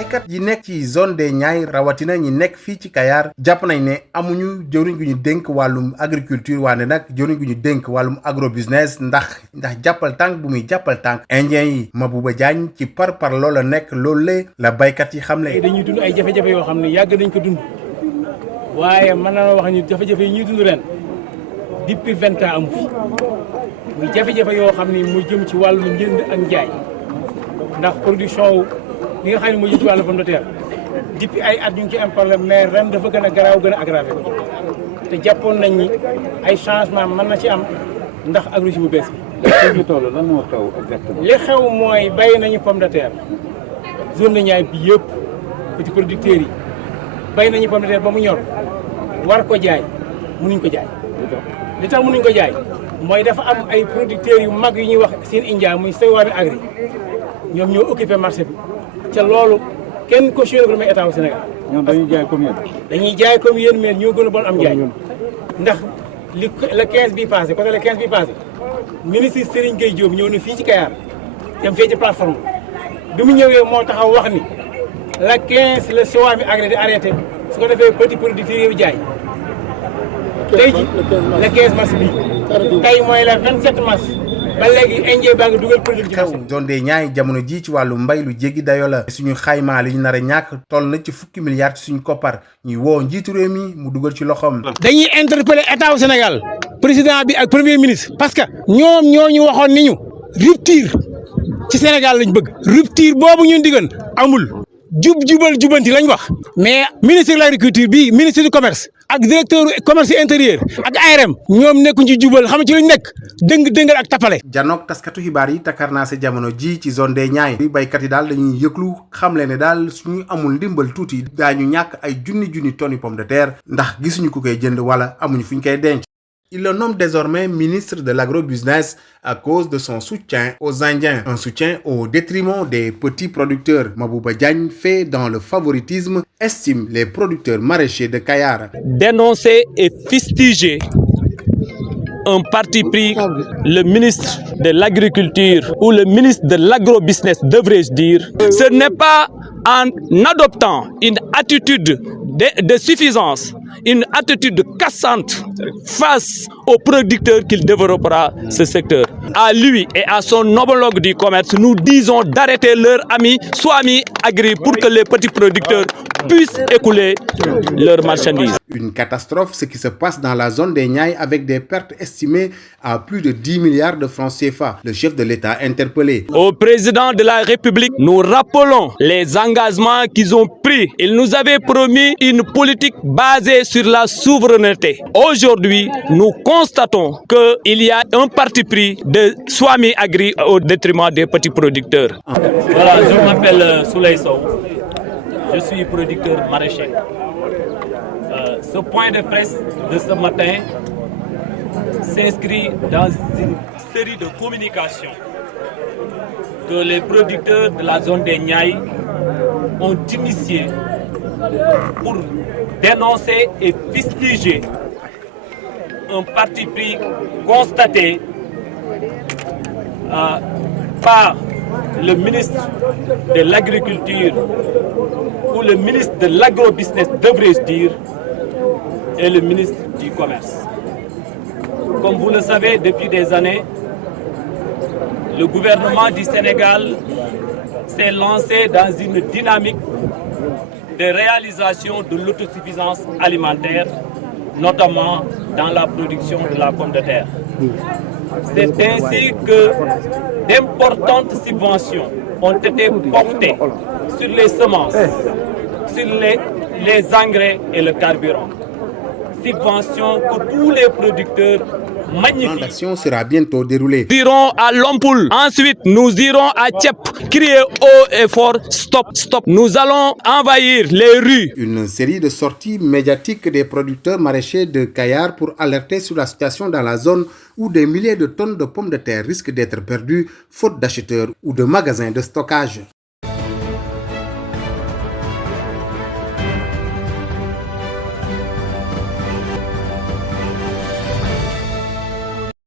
baykat yi nekk ci zone des Niayes rawatina ñi nekk fii ci Kayar jàpp nañ ne amuñu jëwriñ gu ñu dénk wàllum agriculture waane nag jëwriñ gu ñu dénk wàllum agrobusiness ndax jàppal tànk bu muy jàppal tànk indien yi Mabouba Diagne ci par loola nekk loolu la baykat yi xam ne dañuy dund ay jafe-jafe yoo xam ne yàgg nañ ko dund waaye mën na wax ni jafe-jafe yi ñuy dund ren depuis 20 ans amu fi muy jafe-jafe yoo xam ni mu jëm ci wàllu njënd ak njaay ndax production wu li nga xam ne moo jëm ci wàllu pomme de terre depuis ay at ñu ngi ci am problème mais ren dafa gën a garaaw gën a aggravé te jàppoon nañ ni ay changement mën na ci am ndax agriculture bu bees bi. lan moo xew exactement. li xew mooy bàyyi nañu pomme de terre zone de Niayes bi yëpp petit producteurs yi bàyyi nañu pomme de terre ba mu ñor war ko jaay mënuñ ko jaay. li tax mënuñ ko jaay mooy dafa am ay producteurs yu mag yu ñuy wax seen India muy Sewami Agri ñoom ñoo occupé marché bi ca loolu kenn cautionné ko lu may état wu Sénégal. ñoom dañuy jaay comme yéen. dañuy jaay comme yéen mais ñoo gën a bon am jaay ndax li le 15 bii passé côté le 15 bii passé ministre Serigne Gueye Diop ñëw na fii ci Kayar dem fee ci plateforme bi mu ñëwee moo taxaw wax ni la 15 la Sewami Agri di arrêté su ko defee petit producteurs yi jaay. tey ji le 15 mars bii tey mooy le 27 mars ba léegi indien baa ngi dugal produit ci xew zone des Niayes jamono ji ci wàllu mbay lu jéggi dayo la suñu xaymaa li ñu nar a ñàkk toll na ci fukki milliards ci suñu koppar ñuy woo njiitu réew mi mu dugal ci loxoom. dañuy interpeller état wu Sénégal président bi ak premier ministre parce que ñoom ñoo ñu waxoon ni ñu rupture ci Sénégal lañ bëgg rupture boobu ñun diggoon amul jubal jubanti lañ wax mais ministre de l'agriculture bi ministre du commerce ak directeur commerce intérieur ak ARM ñoom nekkuñ ci jubal xam ci luñ nekk dëngal ak tapale. janook taskatu xibaar yi takarnaase jamono ji ci zone des Niayes baykat yi daal dañuy yëglu xamle ne daal suñu amul ndimbal tuuti daañu ñàkk ay junni tonni pomme de terre ndax gisuñu ku koy jënd wala amuñu fuñ koy denc. Il le nomme désormais ministre de l'agrobusiness à cause de son soutien aux Indiens, un soutien au détriment des petits producteurs. Mabouba Diagne fait dans le favoritisme, estime les producteurs maraîchers de Kayar. Dénoncer et fustiger un parti pris, le ministre de l'Agriculture ou le ministre de l'Agrobusiness, devrais-je dire, ce n'est pas en adoptant une attitude de suffisance, une attitude cassante face aux producteurs qu'il développera ce secteur. À lui et à son homologue du commerce, nous disons d'arrêter leur ami Sewami Agri pour que les petits producteurs puissent écouler leurs marchandises. Une catastrophe, ce qui se passe dans la zone des Niayes avec des pertes estimées à plus de 10 milliards de francs CFA. Le chef de l'État interpellé. Au président de la République, nous rappelons les engagements qu'ils ont pris. Ils nous avaient promis une politique basée sur la souveraineté. Aujourd'hui, nous constatons qu'il y a un parti pris de Sewami Agri au détriment des petits producteurs. Voilà, je m'appelle Souley Sow. Je suis producteur maraîcher. Ce point de presse de ce matin s'inscrit dans une série de communications que les producteurs de la zone des Niayes ont initié pour dénoncer et fustiger un parti pris constaté par le ministre de l'Agriculture ou le ministre de l'Agrobusiness, devrais-je dire, et le ministre du Commerce. Comme vous le savez, depuis des années, le gouvernement du Sénégal s'est lancé dans une dynamique de réalisation de l'autosuffisance alimentaire, notamment dans la production de la pomme de terre. C'est ainsi que d'importantes subventions ont été portées sur les semences, sur les engrais et le carburant. Subventions que tous les producteurs magnifiques. L'action sera bientôt déroulée. Nous irons à Lompoul. Ensuite, nous irons à Tchep. Crier haut et fort, stop, stop. Nous allons envahir les rues. Une série de sorties médiatiques des producteurs maraîchers de Kayar pour alerter sur la situation dans la zone où des milliers de tonnes de pommes de terre risquent d'être perdues faute d'acheteurs ou de magasins de stockage.